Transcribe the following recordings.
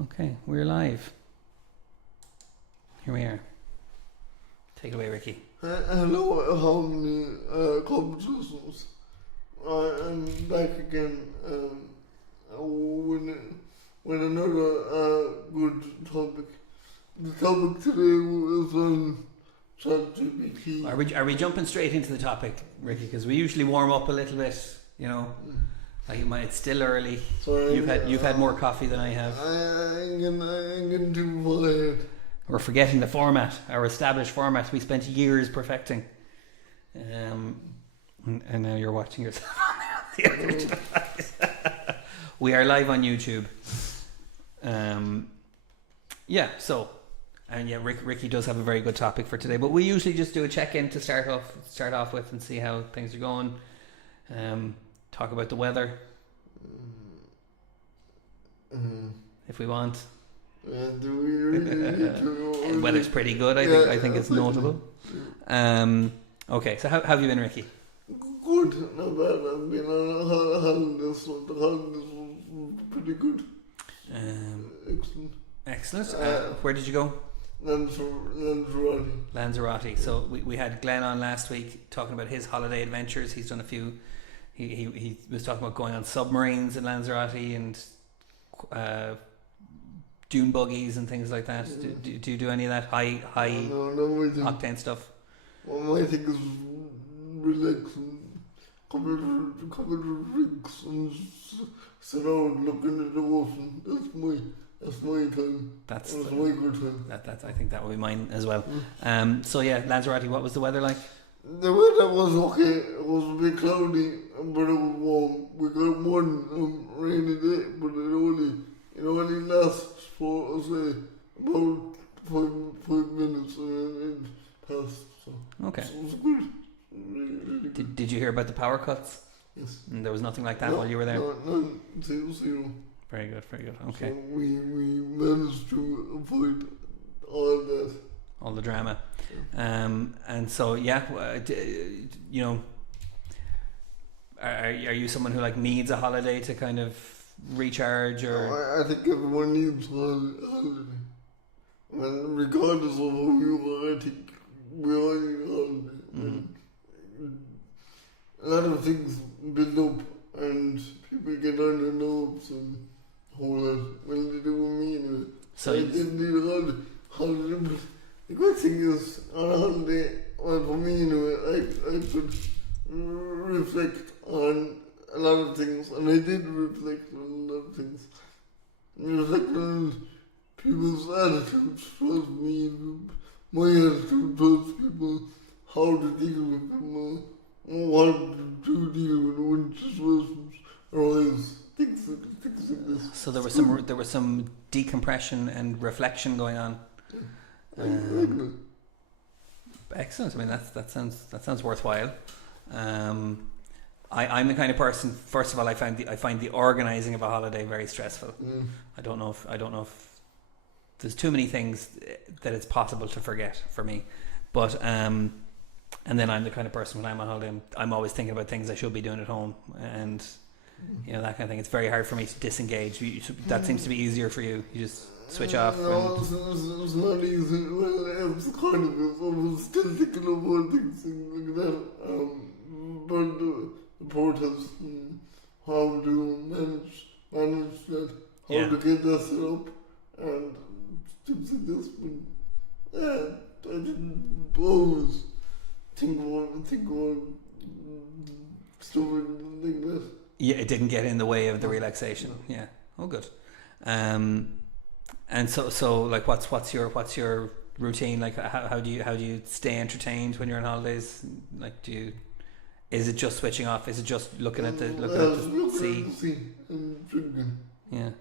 Okay, we're live. Here we are. Take it away, Ricky. Hello, how many competitions? I am back again with another good topic. The topic today was on ChatGPT. Are we jumping straight into the topic, Ricky? Because we usually warm up a little bit, you know. It's still early. Sorry, You've had more coffee than I have. I'm getting too tired. We're forgetting the format, our established format we spent years perfecting. And now you're watching yourself on the other device. We are live on YouTube. Ricky does have a very good topic for today, but we usually just do a check-in to start off with and see how things are going. Talk about the weather if we want. Do we really need to? The weather's pretty good. I think it's notable. Okay, so how have you been, Ricky? Good, not bad. I've been on a holiday, so the holidays was pretty good. Excellent. Where did you go? Lanzarote. Lanzarote. So we had Glenn on last week talking about his holiday adventures. He's done a few. He was talking about going on submarines in Lanzarote and dune buggies and things like that. Do you do any of that high octane stuff? Well, my thing is relaxing, couple of drinks and sit down looking at the ocean. That's my time. That's my good time. I think that would be mine as well. So yeah, Lanzarote. What was the weather like? The weather was okay. It was a bit cloudy, but it was warm. We got one rainy day, but it only lasts for about 5 minutes and it passed. So okay. So it was good. Really good. Did you hear about the power cuts? Yes. And there was nothing like that while you were there. None. Zero. Very good. Okay. So we managed to avoid all that. All the drama. Yeah. And so you know, are you someone who needs a holiday to kind of recharge, or? I think everyone needs a holiday. And regardless of who you are, I think we all need a holiday. Mm-hmm. A lot of things build up and people get on their nerves and all that. Well, they do with me anyway. So I didn't need a holiday, but the good thing is, on a holiday, well, for me anyway, I could reflect on a lot of things, and I did reflect on a lot of things. Reflect on people's attitudes towards me, my attitude towards people, how to deal with people, what to deal with when situations arise, things like this. So there was some decompression and reflection going on. Excellent. I mean, that sounds worthwhile. I'm the kind of person. First of all, I find the organising of a holiday very stressful. I don't know if there's too many things that it's possible to forget for me. But and then I'm the kind of person when I'm on holiday, I'm always thinking about things I should be doing at home, and that kind of thing. It's very hard for me to disengage. That seems to be easier for you. You just switch off. No, it's not easy. Well, it was kind of it. I was still thinking about things like that. But the protests and how to manage that, how to get that set up, and things like this. But I didn't always think about stuff like that. Yeah, it didn't get in the way of the relaxation. Yeah. Oh, good. And so what's your routine? How do you stay entertained when you're on holidays? Is it just switching off? Is it just looking at the sea? At the sea and drinking. Yeah.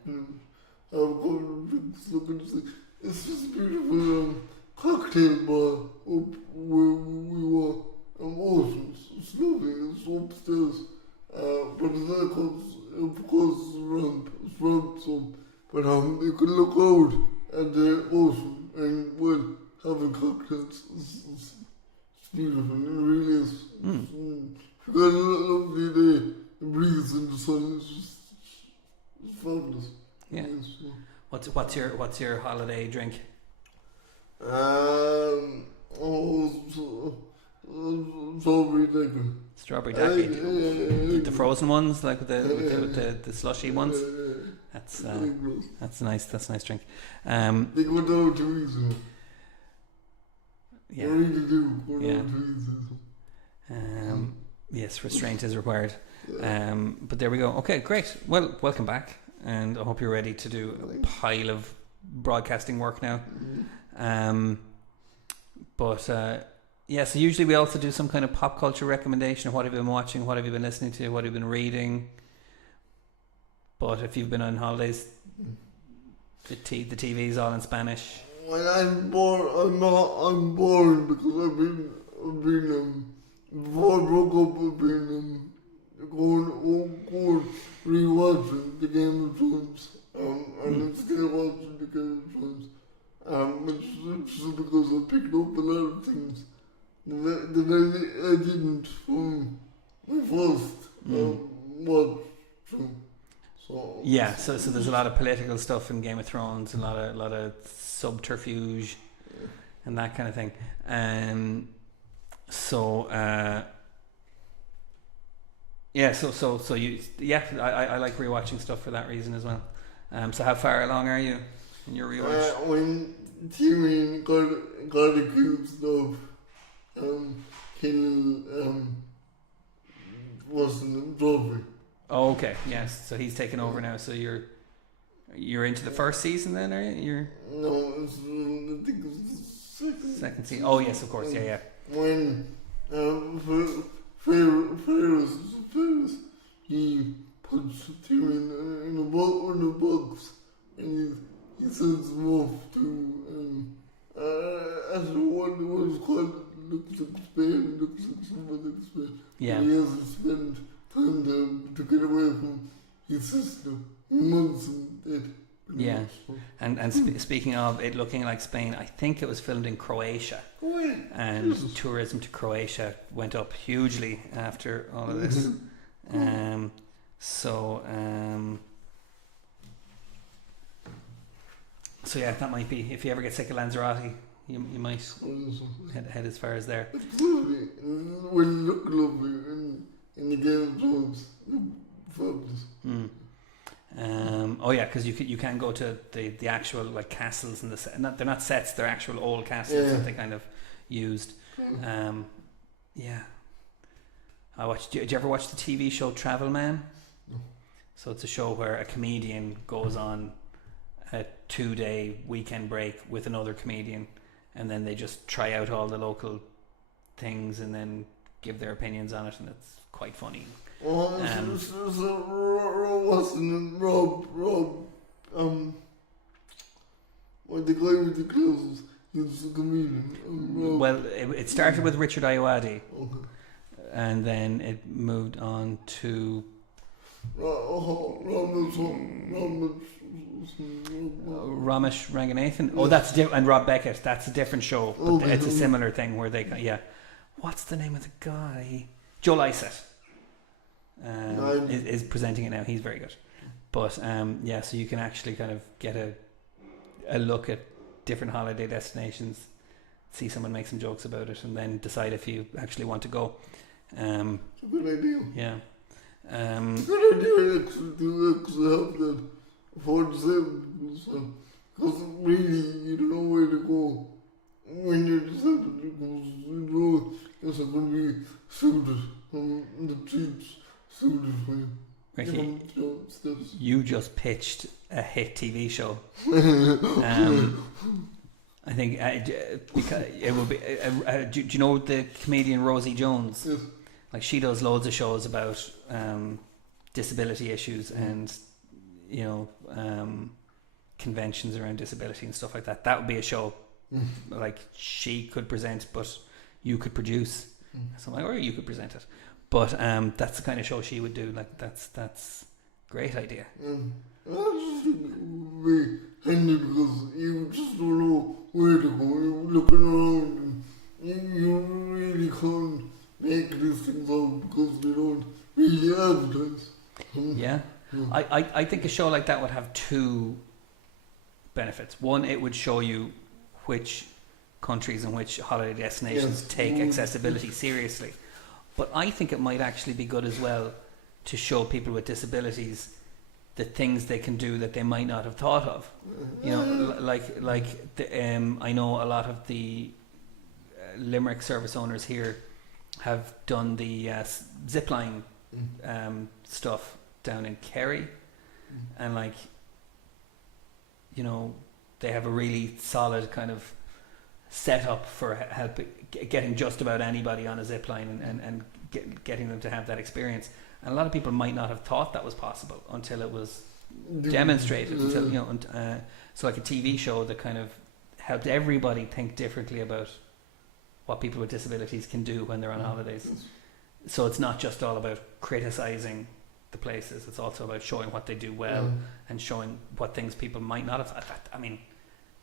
I'm going to drink, looking at the sea. It's just a beautiful cocktail bar up where we were. Oceans. It's lovely. It's upstairs. But it's of course it's ramp some. But you can look out at the ocean and having cocktails. It's beautiful. It really is. If you got a lovely day, the breeze and the sun is just fabulous. Yeah. Yes, What's your holiday drink? Strawberry daiquiri. Strawberry daiquiri. The frozen ones, like with the slushy ones. That's nice. That's a nice drink. They go down too easy. Yeah. They really do go Yeah. down too easy. Yes, restraint is required. Yeah. But there we go. Okay, great. Well, welcome back, and I hope you're ready to do a pile of broadcasting work now. Yeah, so usually we also do some kind of pop culture recommendation of what have you been watching, what have you been listening to, what have you been reading. But if you've been on holidays, the TV's all in Spanish. When I'm bored, I'm bored because I've been before I broke up, I've been going rewatching the Game of Thrones. And I'm still watching the Game of Thrones. It's just because I picked up a lot of things that I didn't from my first watch through. So Yeah, so there's a lot of political stuff in Game of Thrones, and a lot of subterfuge and that kind of thing. I like rewatching stuff for that reason as well. So how far along are you in your rewatch? when Tyrion got accused of killing wasn't Joffrey. Oh, okay, yes. So he's taken over now. So you're into the first season then, are you? No, I think it's the Second season. Oh yes, of course. Yeah. When Ferris, he puts Tyrion in a box and he sends him off to after what was called looks like Spain, looks like somebody in Spain. Yeah. He has to spend time to get away from his sister. Months and dead. Yeah. And speaking of it looking like Spain, I think it was filmed in Croatia, and tourism to Croatia went up hugely after all of this. So yeah, that might be, if you ever get sick of Lanzarote, you might head as far as there. It's lovely. It will look lovely in the Game of Thrones. Fabulous. Oh yeah, because you can go to the actual like castles and they're not sets, they're actual old castles that they kind of used. Yeah. Did you ever watch the TV show Travel Man? No. So it's a show where a comedian goes on a 2-day weekend break with another comedian, and then they just try out all the local things and then give their opinions on it, and it's quite funny. Rob, what the guy with the clothes, he was a comedian. Well, it started with Richard Ayoade, Okay. and then it moved on to Ramesh Ranganathan. Oh, that's and Rob Beckett. That's a different show, but it's a similar thing where they What's the name of the guy? Joe Lycett is presenting it now. He's very good, but so you can actually kind of get a look at different holiday destinations, see someone make some jokes about it, and then decide if you actually want to go. It's a good idea. Yeah. Good idea to have that for the same, because really you don't know where to go when you're disabled, because you know it's going to be suited, the treats suited for you. Right, you just pitched a hit TV show. I think because it will be. Do you know the comedian Rosie Jones? Yes. Like she does loads of shows about disability issues and conventions around disability and stuff like that. That would be a show like she could present, but you could produce. So I'm like, or you could present it. But that's the kind of show she would do. Like that's a great idea. I just think it would be handy because you just don't know where to go. You're looking around and you really can't make these things out because they don't really advertise. Yeah. I think a show like that would have two benefits. One, it would show you which countries and which holiday destinations take accessibility seriously. But I think it might actually be good as well to show people with disabilities the things they can do that they might not have thought of. You know, I know a lot of the Limerick service owners here have done the zipline stuff down in Kerry, and like, you know, they have a really solid kind of setup for getting just about anybody on a zipline and getting them to have that experience. And a lot of people might not have thought that was possible until it was demonstrated. Until, you know, so like a TV show that kind of helped everybody think differently about what people with disabilities can do when they're on holidays. So it's not just all about criticizing the places; it's also about showing what they do well and showing what things people might not have. I mean,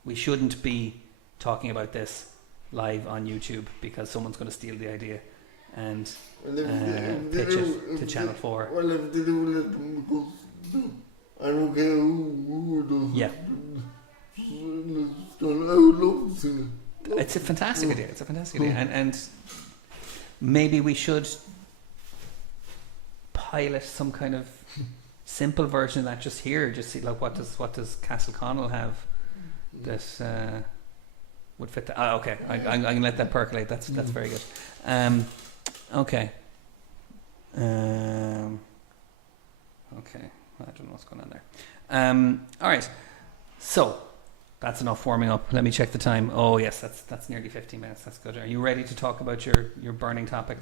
we shouldn't be talking about this live on YouTube because someone's going to steal the idea and pitch it to Channel 4. Well, if they do let them, because I don't care who does it. Yeah. I would love to see it. It's a fantastic idea. It's a fantastic idea, and maybe we should pilot some kind of simple version of that just here. Just see like what does Castle Connell have that would fit. Okay, I can let that percolate. That's very good. Okay. Okay. I don't know what's going on there. All right. So that's enough warming up. Let me check the time. Oh yes, that's nearly 15 minutes. That's good. Are you ready to talk about your burning topic?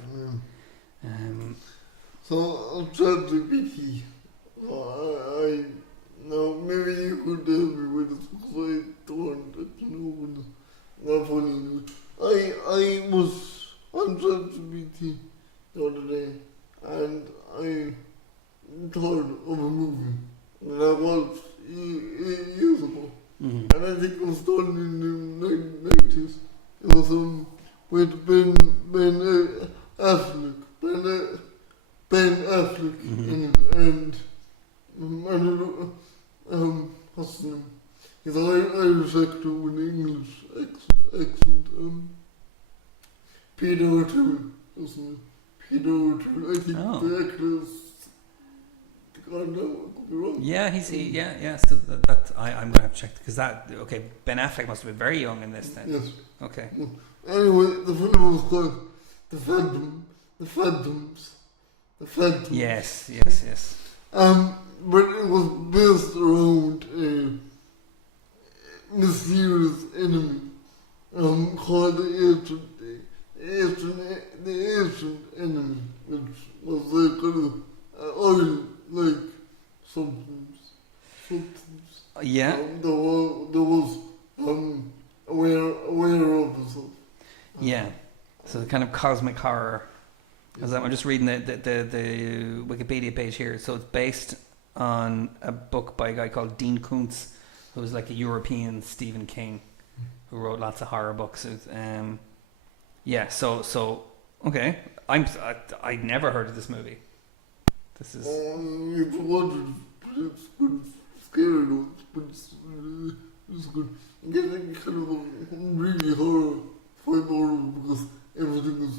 So I'll try to be key. I now maybe you could help me with this because I don't know. Not funny. I was on ChatGPT the other day and I thought of a movie that I watched 8 years ago. And I think it was done in the 90s. It was with Ben Affleck. Ben Affleck and what's his name? He's an Irish actor with an English accent. Peter O'Toole, wasn't it? Peter O'Toole. I think the actor is. God, no, I could be wrong. Yeah, So I'm going to have to check because Ben Affleck must have been very young in this then. Yes. Okay. Anyway, the film was called The Phantoms. Yes. But it was based around a mysterious enemy called the ancient enemy, which was a kind of oil-like substance. Yeah. There was aware of itself. Yeah. So the kind of cosmic horror. I'm just reading the Wikipedia page here. So it's based on a book by a guy called Dean Koontz, who was like a European Stephen King, who wrote lots of horror books. So okay. I'd never heard of this movie. This is. It's wonderful. It's good. Scary though, but it's good. Getting kind of a really horror horror because everything was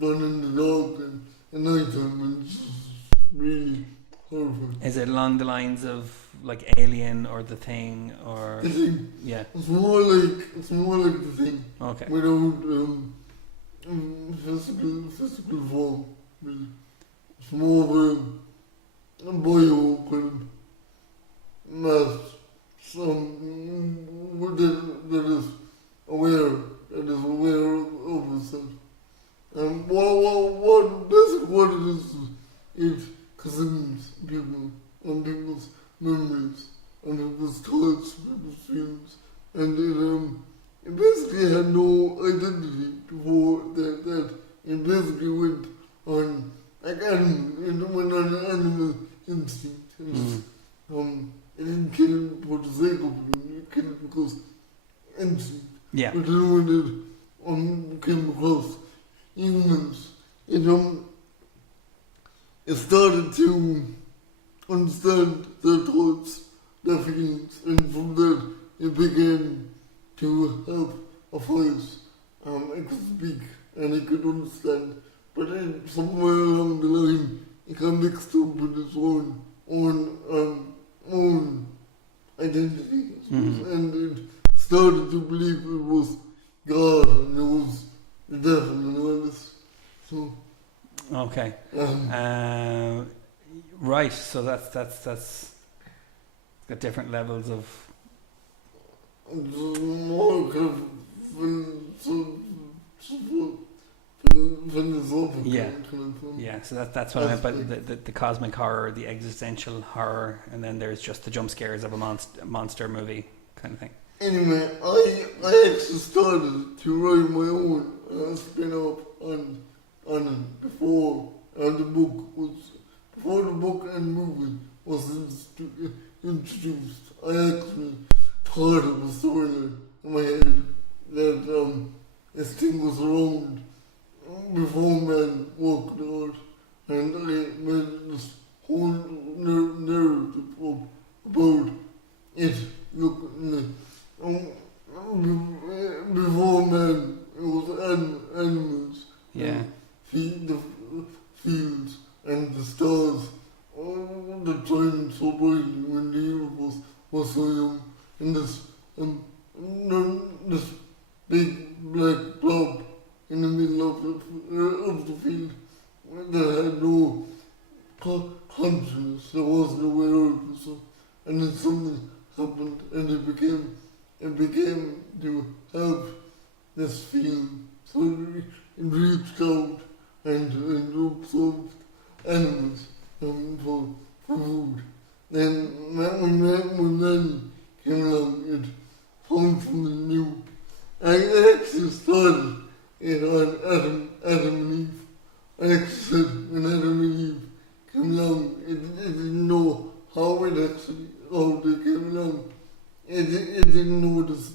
done in the dark and at night time, and it's just really horrifying. Is it along the lines of like Alien or The Thing or? The Thing. Yeah. It's more like The Thing. Okay. Without physical form. Really. It's more of a bio kind of mass. That is aware of itself. And what it is, it consumes people and people's memories and people's thoughts, people's feelings, and it basically had no identity before that. It basically went on like animal instinct. It didn't kill for the sake of it. It killed because instinct. Yeah. But then when it came across humans, it started to understand their thoughts, their feelings, and from that voice. He could speak and he could understand. But then somewhere along the line, he got mixed up with his own identity, I suppose, and it started to believe it was God and it was the devil and all this. So, Okay. Right. So that's got different levels of. it's more kind of philosophical Yeah. kind of thing. Yeah, so that's what I meant by the cosmic horror, the existential horror, and then there's just the jump scares of a monster movie kind of thing. Anyway, I actually started to write my own spin-off on it before the book and movie was introduced. I actually thought of a storyline in my head that this thing was around before man walked out, and I made this whole narrative about it. Look, before man, it was animals. Yeah. The fields and the stars, that shine so brightly when the universe was so young. And this big black blob in the middle of the field that had no consciousness, that wasn't aware of itself. And then something happened, and it began to have this feeling. So it reached out and absorbed animals for food. Then when man came along, it found something new. I actually started it on Adam and Eve. I actually said when Adam and Eve came along, it didn't know how they came along. It didn't notice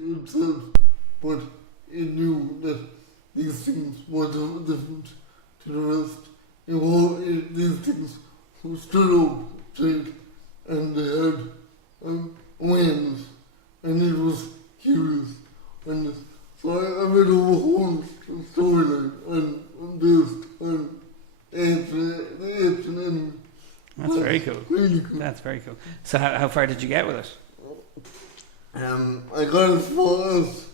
itself, but it knew that these things were different to the rest. These things stood up straight and they had awareness, and it was curious. And so I made a whole storyline based on the apes and enemy. That's very cool. Really cool. That's very cool. So how far did you get with it? I got as far as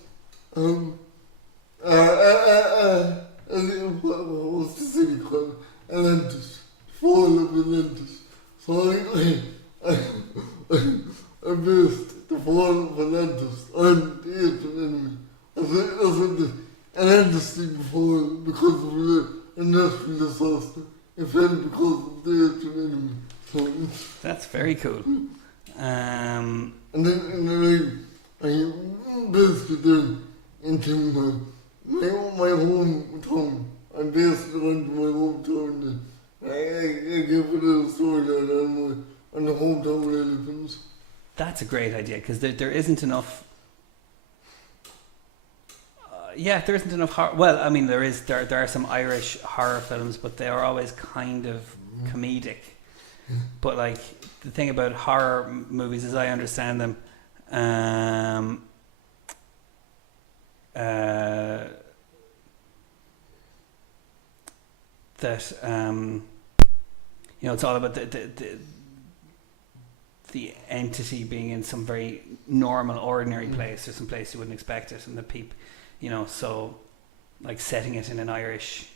what's the city called? Atlantis. Fall of Atlantis. So I based the fall of Atlantis on the ancient enemy. I said the Atlantis didn't fall because of the industrial disaster. It fell because of the ancient enemy. So That's very cool. and then I based it then into my hometown. I based it onto my hometown. I gave it a storyline on the hometown elephants. That's a great idea because there isn't enough. There isn't enough horror. Well, I mean, there are some Irish horror films, but they are always kind of comedic. But like the thing about horror movies, as I understand them, that it's all about the entity being in some very normal, ordinary place, or some place you wouldn't expect it, and the people, so like setting it in an Irish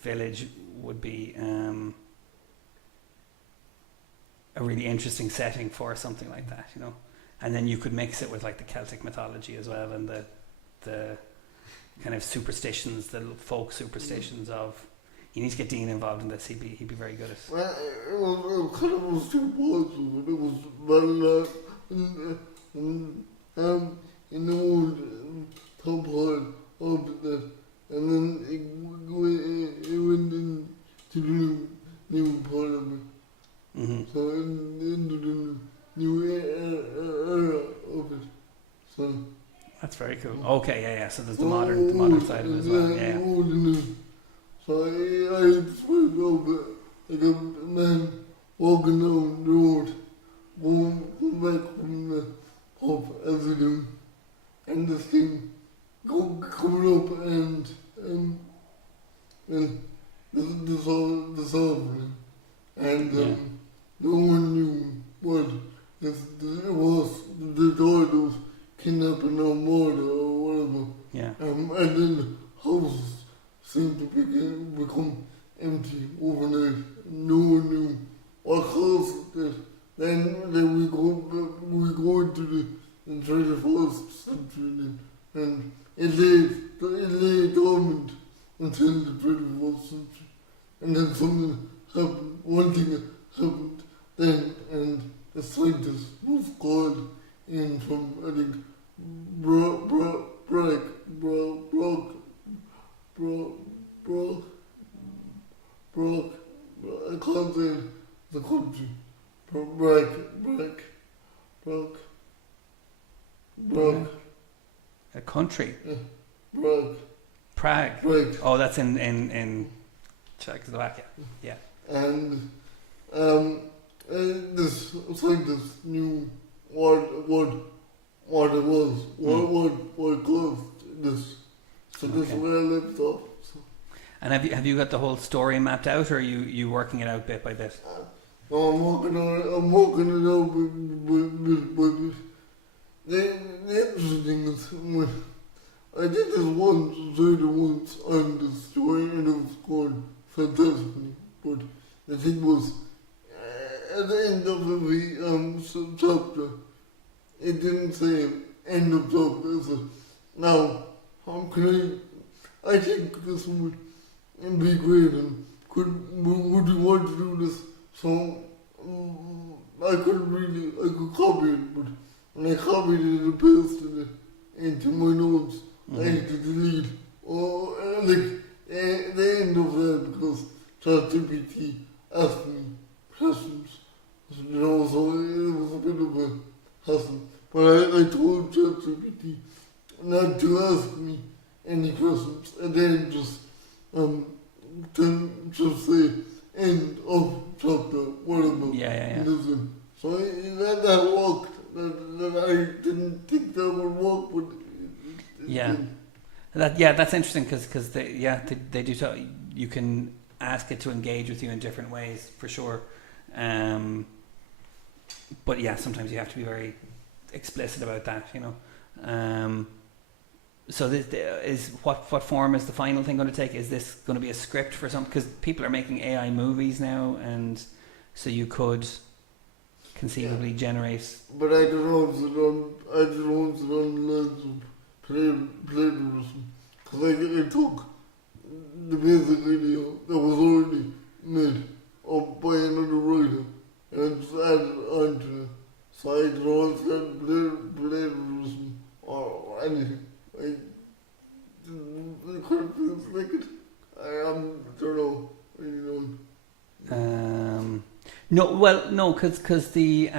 village would be a really interesting setting for something like that, and then you could mix it with like the Celtic mythology as well, and the kind of superstitions, the folk superstitions of. You need to get Dean involved in this. He'd be very good at. Well, it kind of was two parts of it. It was in the old top part of it, and then it went into the new part of it. Mm-hmm. So into the new era of it. So That's very cool. Okay, yeah. So there's the modern side of it as well. Yeah. Old and new. So I spoke over like a man walking down the road, going back from the pub as we do, and this thing coming up and well, this happening, and no one knew what it was. They thought it was kidnapping or murder or whatever. Yeah. And then houses seemed to become empty overnight. No one knew what caused it. Then we go into the 21st century, and it lay dormant until the 21st century. And then something happened, one thing happened then, and a scientist was called in from, I think, I can't say the country. A country. Prague. Prague. Oh, that's in Czechoslovakia. Yeah. And this scientist knew what it was, what caused this. So this is where I left off. So. And have you got the whole story mapped out, or are you working it out bit by bit? No, I'm working it out bit by bit. The interesting thing is, I did this once on the story, and it was going fantastically. But the thing was, at the end of every chapter, it didn't say end of chapter. It said, now, how can I think this would be great, and would you want to do this? So I could copy it, but when I copied it and pasted it into my notes, I had to delete the end of that because ChatGPT asked me questions. So it was a bit of a hassle. But I told ChatGPT not to ask me any questions, and then just say end of chapter, whatever. Yeah. Listen. So that worked. That I didn't think that would work, but that's interesting because they do. You can ask it to engage with you in different ways for sure. But yeah, sometimes you have to be very explicit about that, you know. So this is what form is the final thing going to take? Is this going to be a script for something? Because people are making AI movies now, and so you could conceivably generate. But I don't know if it's on the lines of plagiarism, because I took the basic video that was already made up by another writer and just added onto it. So I don't know if it's plagiarism or anything. I couldn't feel like it. I don't know. Really don't. No, because the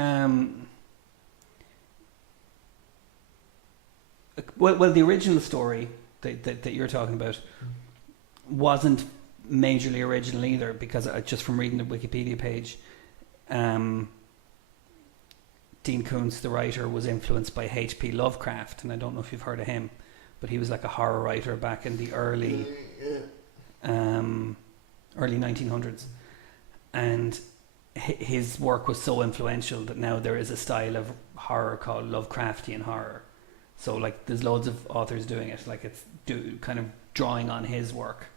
the original story that you're talking about wasn't majorly original either, because just from reading the Wikipedia page, Dean Koontz, the writer, was influenced by H.P. Lovecraft, and I don't know if you've heard of him, but he was like a horror writer back in the early 1900s, and his work was so influential that now there is a style of horror called Lovecraftian horror. So like there's loads of authors doing it, like it's kind of drawing on his work,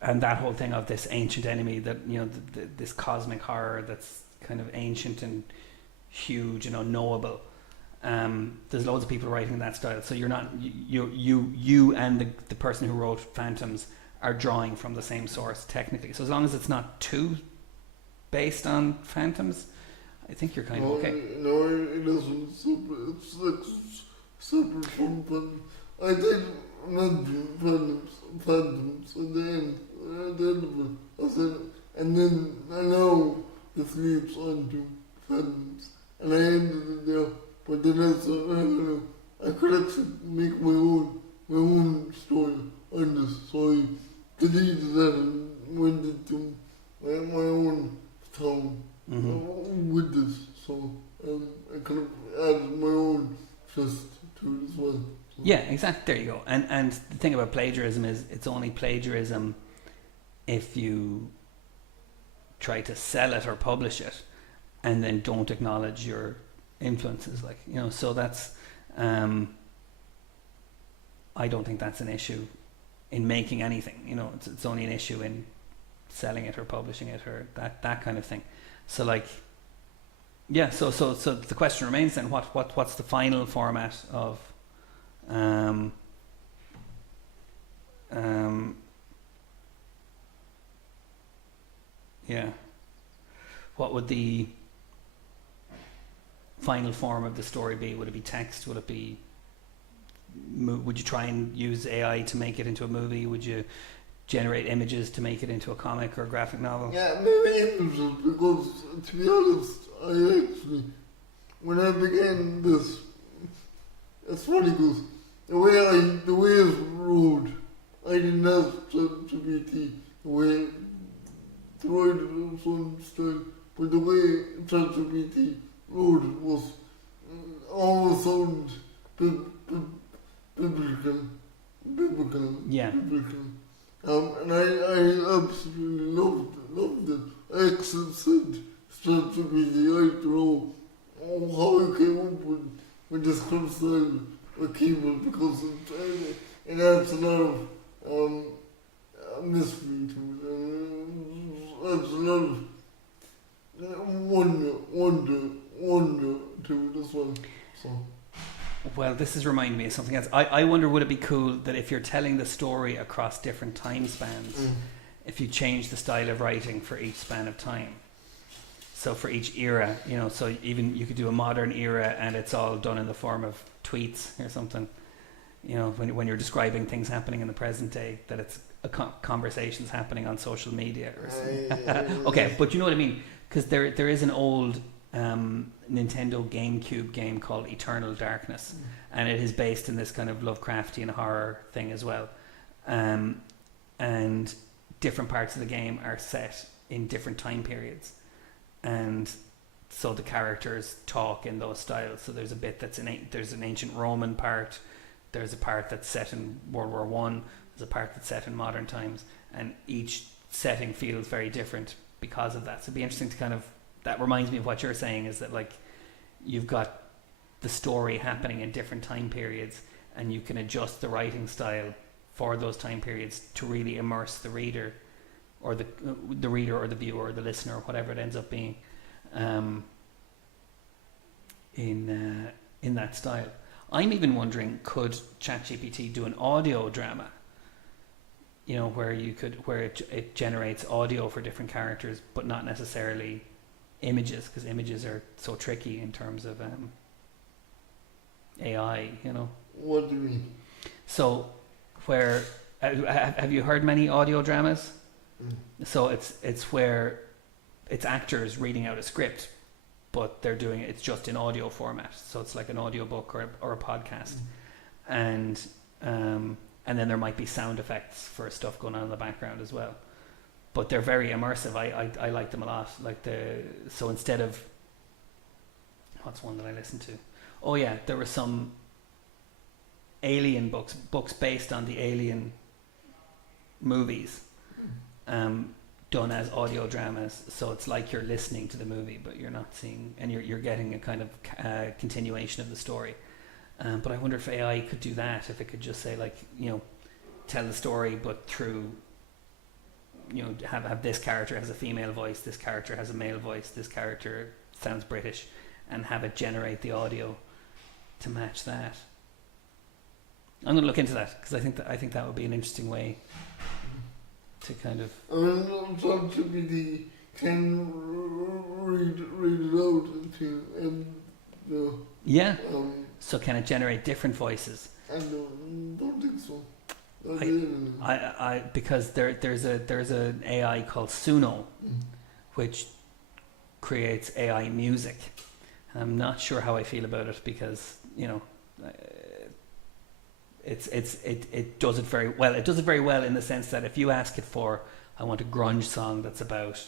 and that whole thing of this ancient enemy that, you know, this cosmic horror that's kind of ancient and huge and unknowable. There's loads of people writing in that style, so you're not you and the person who wrote Phantoms are drawing from the same source technically. So as long as it's not too based on Phantoms, I think you're kind of okay. No, it isn't. It's like separate from Phantoms. I did mention Phantoms at the end of it. I said, and then I know this leads on to Phantoms, and I ended it there. But then I said, I don't know, I could actually make my own story on this. So I deleted that and went into my own town with this. So I kind of added my own twist to it as well. Yeah, exactly. There you go. And the thing about plagiarism is it's only plagiarism if you try to sell it or publish it and then don't acknowledge your influences, like, you know. So that's I don't think that's an issue in making anything, you know. It's only an issue in selling it or publishing it or that kind of thing. So like, yeah, so the question remains then, what's the final format of yeah, what would the final form of the story be? Would it be text? Would it be would you try and use AI to make it into a movie? Would you generate images to make it into a comic or a graphic novel? Yeah, maybe images, because to be honest, I actually, when I began this, it's funny because the way it's ruled, I didn't have ChatGPT the way to write it in some style, but the way ChatGPT wrote it was almost sound biblical. Yeah. Biblical. And I absolutely loved it. I actually said ChatGPT, I don't know how I came up with this kind of style with keyboard, because it adds a lot of mystery to it, and adds a lot of wonder to it as well. So. Well, this is reminding me of something else. I wonder, would it be cool that if you're telling the story across different time spans, if you change the style of writing for each span of time? So for each era, you know, so even you could do a modern era and it's all done in the form of tweets or something. You know, when you're describing things happening in the present day, that it's conversations happening on social media or something. Okay, but you know what I mean? Because there is an old Nintendo GameCube game called Eternal Darkness, and it is based in this kind of Lovecraftian horror thing as well. And different parts of the game are set in different time periods, and so the characters talk in those styles. So there's a bit that's there's an ancient Roman part, there's a part that's set in World War One, there's a part that's set in modern times, and each setting feels very different because of that. So it'd be interesting to kind of, that reminds me of what you're saying, is that like you've got the story happening in different time periods and you can adjust the writing style for those time periods to really immerse the reader or the reader or the viewer or the listener or whatever it ends up being in that style. I'm even wondering, could ChatGPT do an audio drama? You know, where it generates audio for different characters, but not necessarily images, because images are so tricky in terms of AI, you know. What do you mean? So, where have you heard many audio dramas? So it's where it's actors reading out a script, but they're doing it's just in audio format. So it's like an audiobook or a podcast, and then there might be sound effects for stuff going on in the background as well. But they're very immersive. I like them a lot. Like so instead of, what's one that I listened to? Oh yeah, there were some Alien books based on the Alien movies, done as audio dramas. So it's like you're listening to the movie, but you're not seeing, and you're getting a kind of continuation of the story. But I wonder if AI could do that, if it could just say, like, you know, tell the story, but through, you know, have this character has a female voice, this character has a male voice, this character sounds British, and have it generate the audio to match that. I'm going to look into that, because I think that would be an interesting way to kind of. ChatGPT can read it out to yeah. So can it generate different voices? I don't think so. I because there's an AI called Suno, which creates AI music. I'm not sure how I feel about it, because, you know, it does it very well. It does it very well in the sense that if you ask it for, I want a grunge song that's about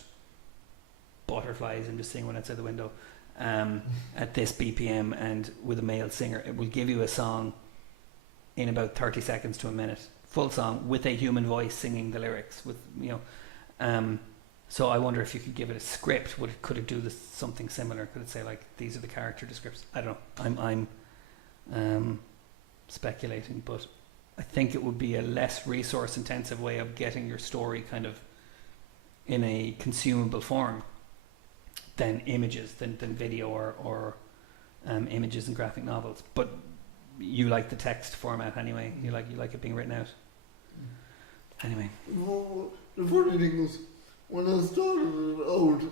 butterflies, I'm just seeing one outside the window, at this BPM and with a male singer, it will give you a song in about 30 seconds to a minute, full song with a human voice singing the lyrics. With so I wonder if you could give it a script. Could it do something similar? Could it say like these are the character descriptions? I don't know. I'm speculating, but I think it would be a less resource intensive way of getting your story kind of in a consumable form than images, than video or images and graphic novels. But you like the text format anyway. You like it being written out. Anyway. Well, the funny thing is, when I started it out,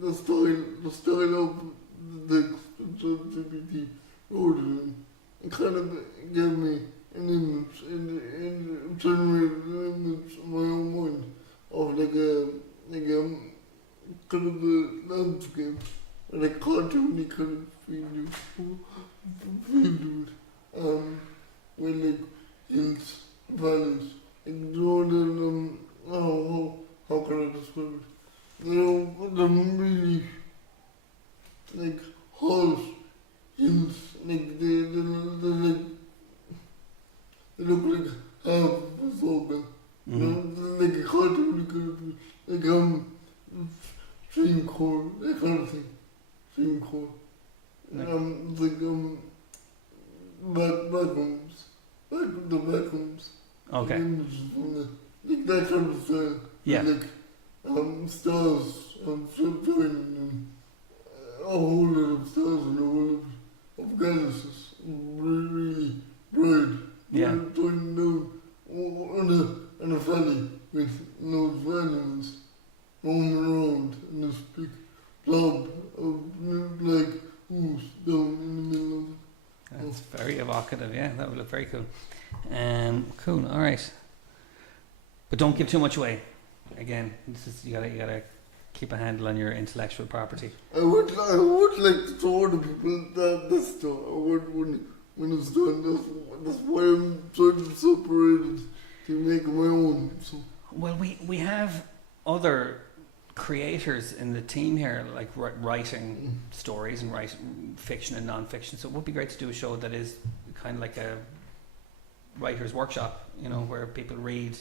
the style of the text ChatGPT wrote it in, it kind of gave me an image, and generated an image in my own mind of like a kind of a landscape, and a cartoony kind of feel to it. With like hills, valleys, like northern, how can I describe it? They're really like harsh hills, like they look like half a circle. Like a cartoon kind of, like stream core, that kind of thing. Stream core. Vacuums. The vacuums. Okay. Like that kind of style. Yeah. Like stars and a whole lot of stars and a whole lot of galaxies. Really bright. Yeah. Going down in a valley with those animals roaming around in this big blob of black ooze down in the middle of it. That's very evocative. Yeah, that would look very cool. Cool. All right, but don't give too much away. Again, this is you gotta keep a handle on your intellectual property. I would like to show other people that this stuff. I would when it's done. That's why I'm trying to separate it to make my own. So. Well, we have other creators in the team here, like writing stories and writing fiction and non-fiction. So it would be great to do a show that is kind of like a writer's workshop, where people read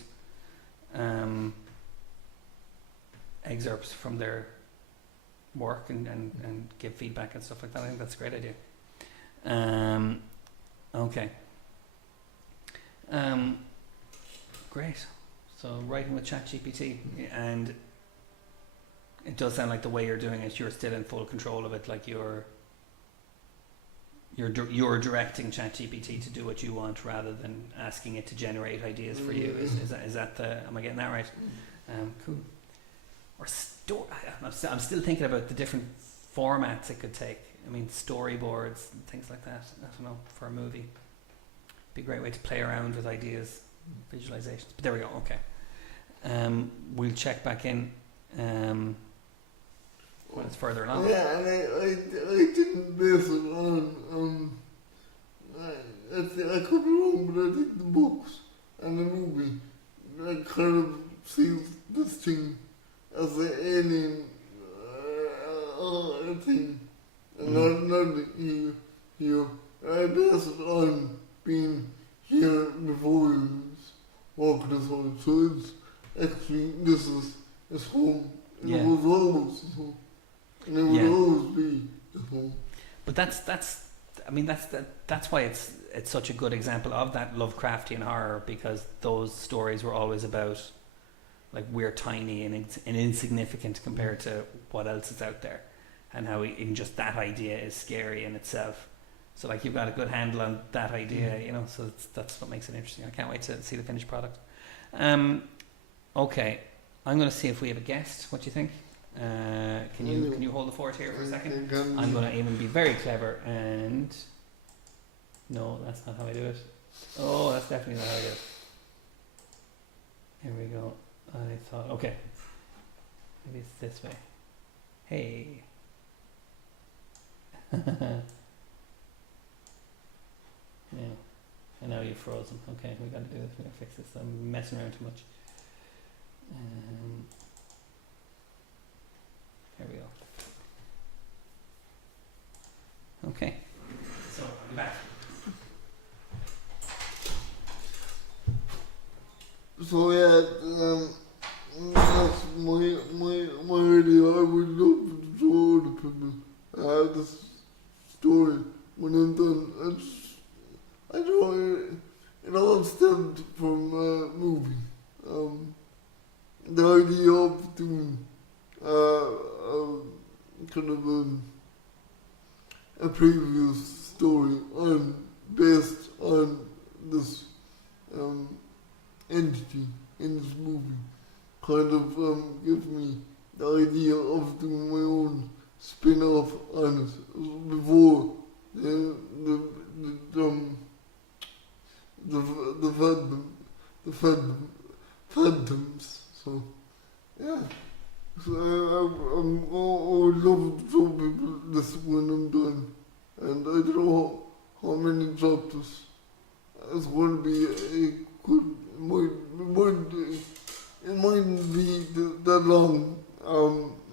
excerpts from their work and give feedback and stuff like that. I think that's a great idea. Okay. Great. So writing with ChatGPT, and it does sound like the way you're doing it, you're still in full control of it. Like you're directing ChatGPT to do what you want rather than asking it to generate ideas for you. Is that the? Am I getting that right? Cool. Or I'm still thinking about the different formats it could take. I mean, storyboards and things like that. I don't know, for a movie. Be a great way to play around with ideas, visualizations. But there we go. Okay. We'll check back in when it's further along. Yeah, and I didn't base it on I could be wrong, but I think the books and the movie kind of sees this thing as an alien thing, and not here. I base it on being here before you walk this home. So it's actually it's home. Yeah. It was always his home. And it will always be his home. But that's why it's such a good example of that Lovecraftian horror, because those stories were always about like we're tiny and insignificant compared to what else is out there, and how even just that idea is scary in itself. So like you've got a good handle on that idea, so that's what makes it interesting. I can't wait to see the finished product. Okay, I'm going to see if we have a guest. What do you think? Can you hold the fort here for a second? I'm going to even be very clever and no, that's not how I do it. Oh, that's definitely not how I do it. Here we go. I thought, okay, maybe it's this way. Hey. Yeah, and now you've frozen. Okay, we got to do this. We got to fix this. I'm messing around too much. There we go. Okay. So I'll be back. So yeah, that's my idea. I would love to show other people this story when I'm done. I don't know, it all stemmed from a movie. The idea of doing kind of a previous story based on this entity in this movie kind of gives me the idea of doing my own spin-off on it before the phantoms. So yeah. So I would love to show people this when I'm done. And I don't know how many chapters it's going to be. It mightn't be that long.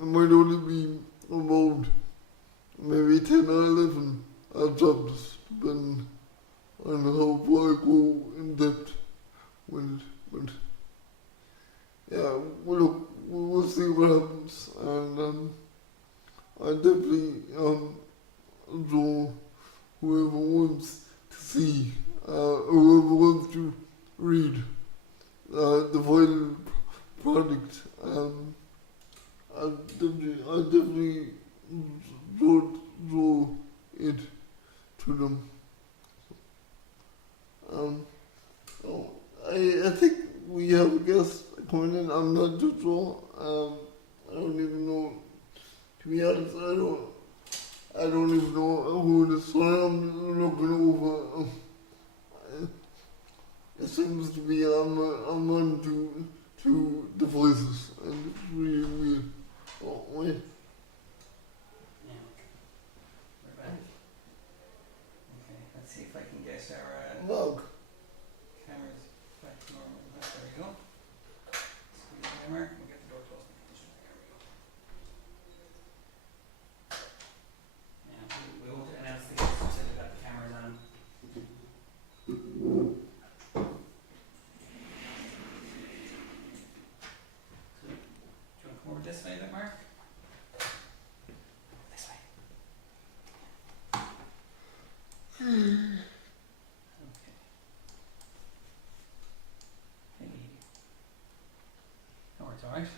It might only be about maybe 10 or 11 chapters, depending on how far I go in depth with it. But yeah, we'll see what happens. And I definitely draw whoever wants to see, whoever wants to read the final product. I definitely draw it to them. So, I think we have a guest coming in. I'm not too sure. I don't even know. To be honest, I don't even know who it is. So I'm looking over. It seems to be I'm on two devices, and it's really weird. Oh wait. Yeah. We're back. Okay, let's see if I can get our Mug. cameras back to normal. There we go. Squeeze the camera. We'll get the door closed. There we go. Yeah, we won't announce the guests until we've got the cameras on. Do you want to come over this way, then, Mark? This way. Okay. Hey. No, it's alright.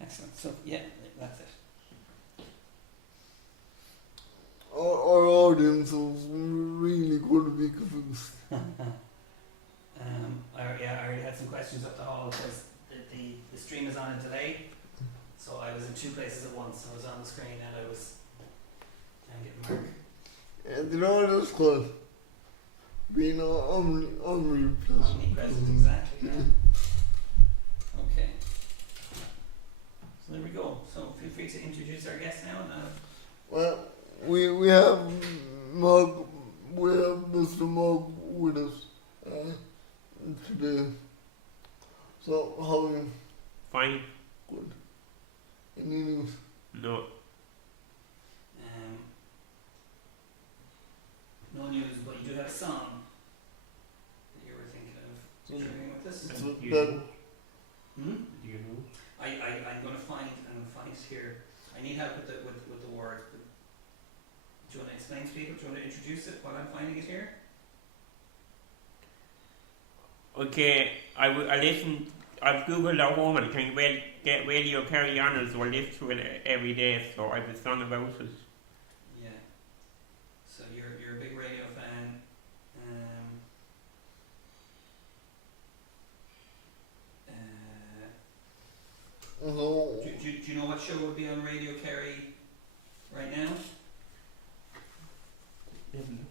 Excellent. So, yeah, that's it. Our audience is really going to be confused. I already had some questions up the hall because the stream is on a delay. So I was in two places at once. I was on the screen and I was getting Mark. And you know what it's called? Being omnipresent. Omnipresent, exactly, yeah. Okay. So there we go. So feel free to introduce our guest now. Well, we have Mr. Mug with us today. So how are you? Fine. Good. Any news? No. No news, but you do have a song that you were thinking of sharing with us. So You that, know? Hmm? Do you know? I'm going to find it here. I need help with the words. But do you want to explain to people? Do you want to introduce it while I'm finding it here? Okay, I listen. I've googled at home and can get Radio Kerry Honors, so I listen to it every day. So I have a song about it. Yeah. So you're a big radio fan. Do you know what show would be on Radio Kerry right now?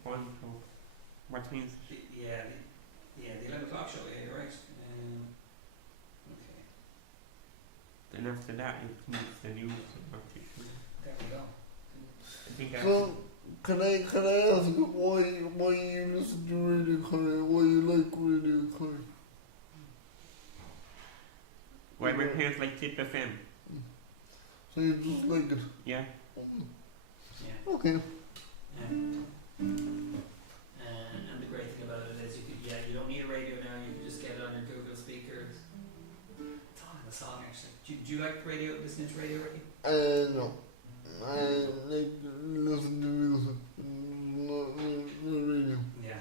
One, so what means? The 11 o'clock show. Yeah, you're right. Okay. Then after that, it's the news. There we go. I think so can I ask you why you listen to Radio Kerry? Why you like Radio Kerry? why my parents like Tip FM. So you just like it? Yeah. Yeah. Okay. And the great thing about it is you don't need a radio now. You can just get it on your Google speaker like radio? Listening to radio, Ricky? No. I like listen to music, not radio. Yeah.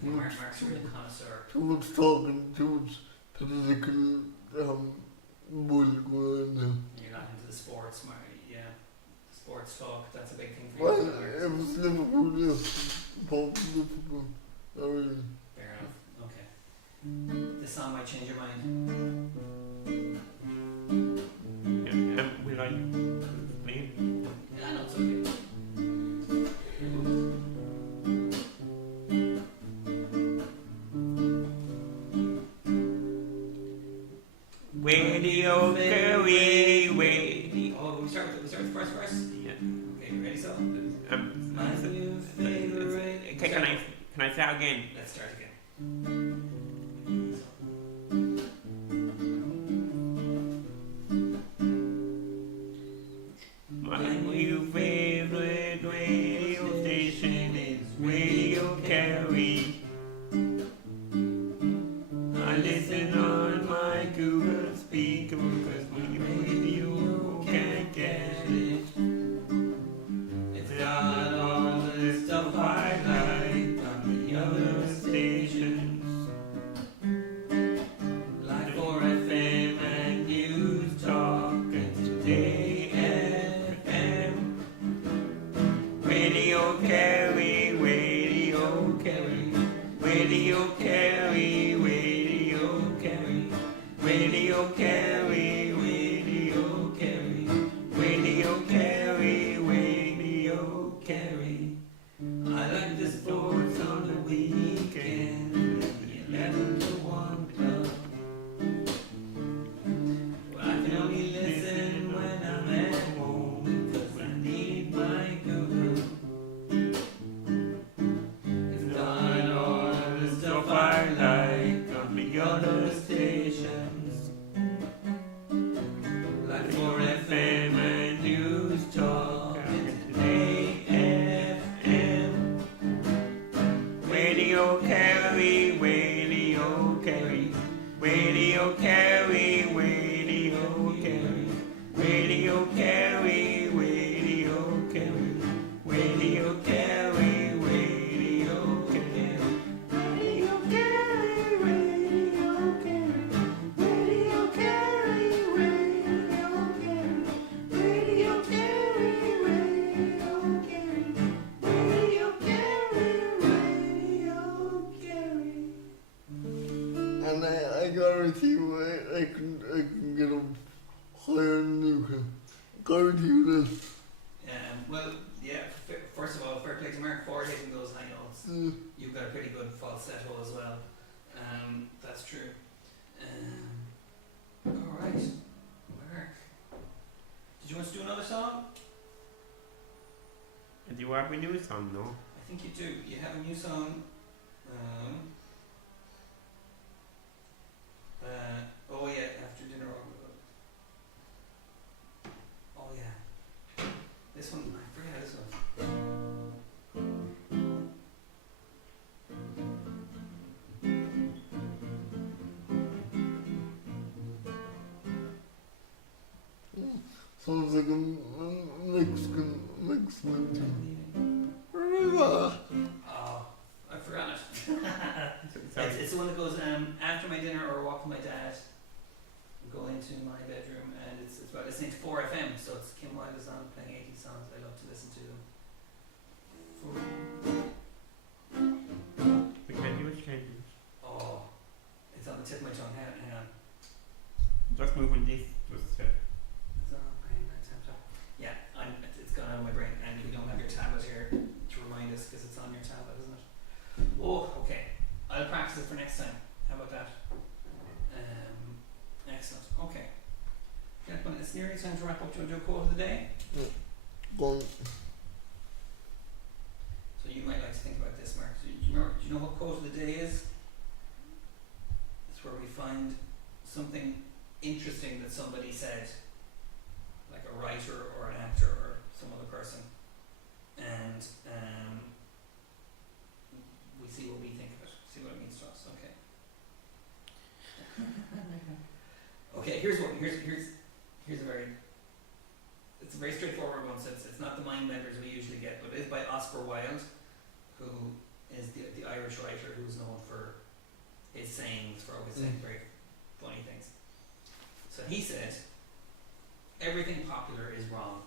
Too much, Mark's a real connoisseur. too much talking, too much political bull going on. You're not into the sports, yeah. Sports talk, that's a big thing for Well, you. it was Liverpool, yes. Pop Liverpool. Not really. Fair enough. Okay. This song might change your mind. Yeah, will I explain? Yeah, no, it's okay. Radio Kerry, Oh, we start with the first verse? Yeah. Okay, you ready, so? My new favorite. Okay, can I start again? Let's start again. My new favorite radio station is Radio Kerry. I listen on my Google speaker because my radio can't get it. It's got all the stuff I like on the other stations, like 4FM and News Talk and Today FM. Radio Kerry, Radio Kerry, Radio Kerry, Radio Kerry, Radio Kerry, Radio Kerry, Radio Kerry, Radio Kerry. I like the sports on the weekend, the 11 to 1 club. Well, I can only listen when I'm at home, 'cause I need my Google. It's got all the stuff I like on the other stations, like 4FM and News Talk and Today FM. Radio Kerry, Radio Kerry, Radio Kerry, Radio Kerry, Radio Kerry, Radio Kerry, Radio Kerry, Radio Kerry, Radio Kerry, Radio Kerry, Radio Kerry, Radio Kerry, Radio Kerry, Radio Kerry, Radio Kerry, Radio Kerry. And I guarantee you, I can get up higher than you can. Guarantee you this. Well, yeah, first of all, fair play to Mark for hitting those high notes. You've got a pretty good falsetto as well. That's true. Alright, Mark. Did you want to do another song? Do you have a new song, no? I think you do. You have a new song. Oh yeah, after dinner. Oh yeah. This one, I forget this one. Sounds like a Mexican. Oh, I forgot it. It's the one that goes after my dinner or walk with my dad. Go into my bedroom and it's about listening to 4FM. So it's Kim Wilder's on playing 80s songs I love to listen to. We can do changes. Oh, it's on the tip of my tongue. Hang on. Just moving this was set. It's on my brain. Yeah, it's gone out of my brain. And we don't have your tablet here to remind us because it's on your tablet, isn't it? Oh, okay. I'll practice it for next time. How about that? Excellent. Okay. Gentlemen, it's nearly time to wrap up. Do you want to do a quote of the day? Go on. So you might like to think about this, Mark. Do you know what quote of the day is? It's where we find something interesting that somebody said, like a writer or an actor or some other person, and we see what we think of it, see what it means to us. Okay. Okay. Here's translated by Oscar Wilde, who is the Irish writer who's known for his sayings, for always saying very funny things. So he said, everything popular is wrong.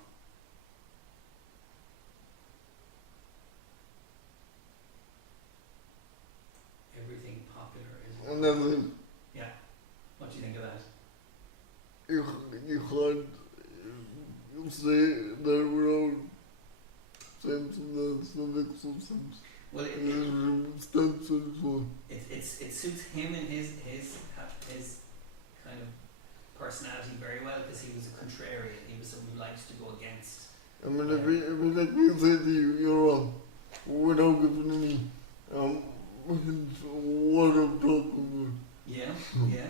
Everything popular is wrong. And then Yeah. What do you think of that? you can't say that without sense, and that's the next sense. Well, it suits him and his kind of personality very well, because he was a contrarian. He was someone who likes to go against. I mean, if we let me say to you, you're wrong, without giving any hints of what I'm talking about. Yeah, yeah.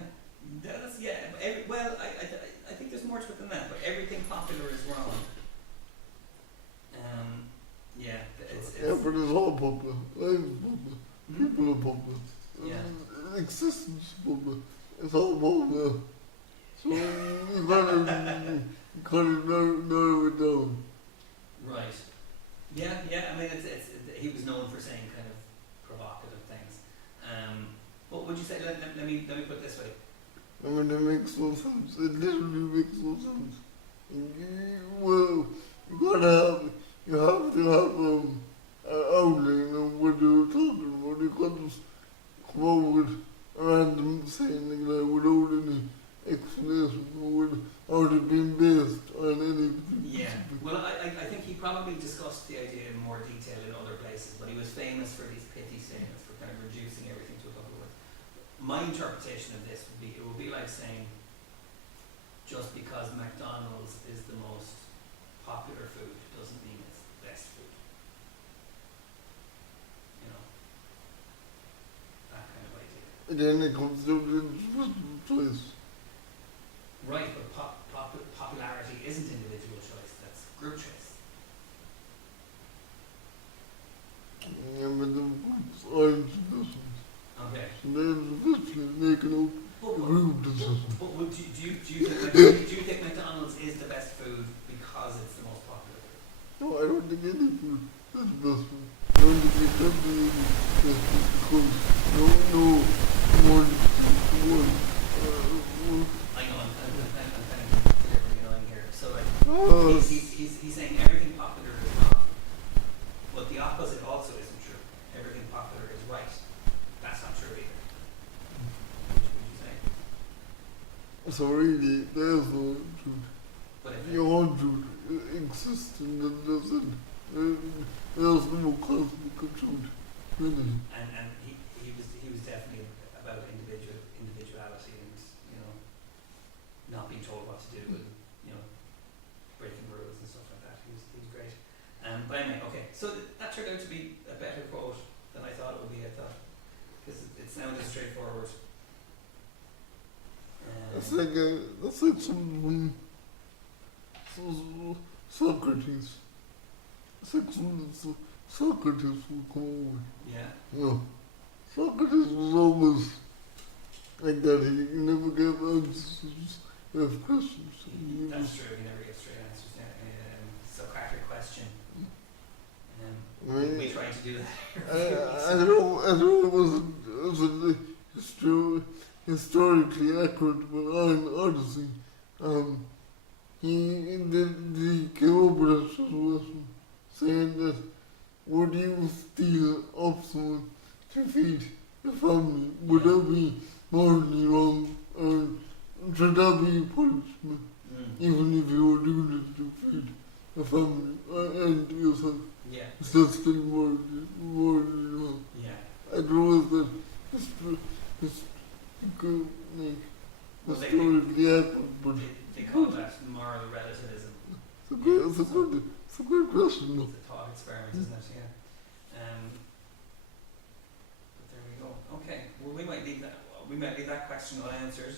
That's, yeah. I think there's more to it than that. But everything popular is wrong. Yeah. Yeah, but it's all popular. Life is popular. People are popular. Yeah. Existence is popular. It's all popular. So you gotta narrow it down. Right. Yeah. I mean, he was known for saying kind of provocative things. What would you say? Let me put it this way. I mean, it makes no sense. It literally makes no sense. Well, you have to have an outline of what you're talking about. You can't just come up with a random saying like that without any explanation or without it being based on anything. Yeah. Well, I think he probably discussed the idea in more detail in other places, but he was famous for these pithy statements, for kind of reducing everything to a couple of words. My interpretation of this would be like saying, just because McDonald's is the most popular food doesn't mean it's the best food. You know, that kind of idea. And then it comes down to the choice. Right, but popularity isn't individual choice, that's group choice. Yeah, but the groups aren't decisions. Okay. So they're eventually making out group decisions. But do you think McDonald's is the best food because it's the most popular food? No, I don't think any food is the best food. I don't think it can be the best food because no one. I know, I'm kind of delivering a line here. So like, he's saying everything popular is wrong, but the opposite also isn't true. Everything popular is right. That's not true either. Which would you say? So really, there's no truth. But if Your own truth exists and then there's no cosmic truth. Really. and he was definitely about individuality and, you know, not being told what to do and, you know, breaking rules and stuff like that. He was great. But anyway, okay. So that turned out to be a better quote than I thought it would be. I thought, because it sounded straightforward. That's like some Socrates. It's like some Socrates would come over. Yeah. No. Socrates was always like that. He never gave answers with questions. That's true. He never gets straight answers. Yeah. Socratic question. I mean, We tried to do that. I know it wasn't historically accurate, but on Odyssey, he came up with a situation saying that would you steal up someone to feed your family? Would that be morally wrong, or should that be punishment, even if you were doing it to feed your family and yourself? Yeah. Is that still morally wrong? Yeah. I know that it's good, like, historically accurate, but They call that moral relativism. it's a good question, though. It's a thought experiment, isn't it? Yeah. But there we go. Okay. Well, we might leave that question unanswered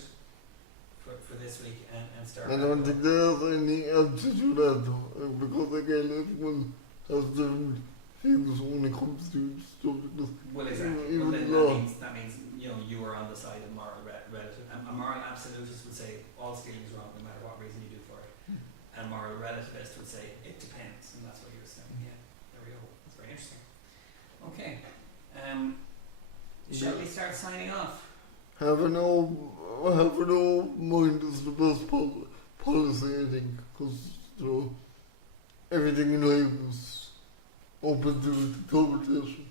for this week and start. I don't think there's any answer to that, though, because again, everyone has different views when it comes to stuff like this. Well, exactly. Even Well, then law. that means you know you are on the side of moral relative. A moral absolutist would say all stealing is wrong, no matter what reason you do for it. And moral relativist would say it depends, and that's what you're saying. Yeah. There we go. signing off. Having no mind is the best policy, I think, because everything in life is open to interpretation.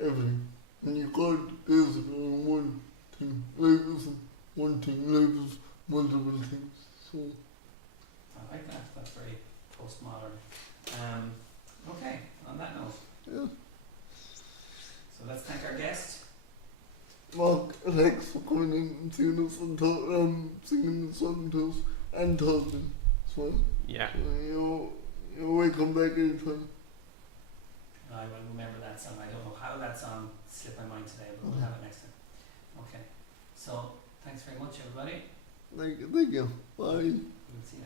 Everything. And you can't base it on one thing. Life isn't one thing, life is multiple things. So I like that. That's very postmodern. Okay, on that note. yeah. So let's thank our guest. Mark, thanks for coming in and seeing us and singing the song to us and talking as well. Yeah. You're welcome back anytime. I will remember that song. I don't know how that song slipped my mind today, but we'll have it next time. Okay. So thanks very much, everybody. Thank you. Bye. We'll see you.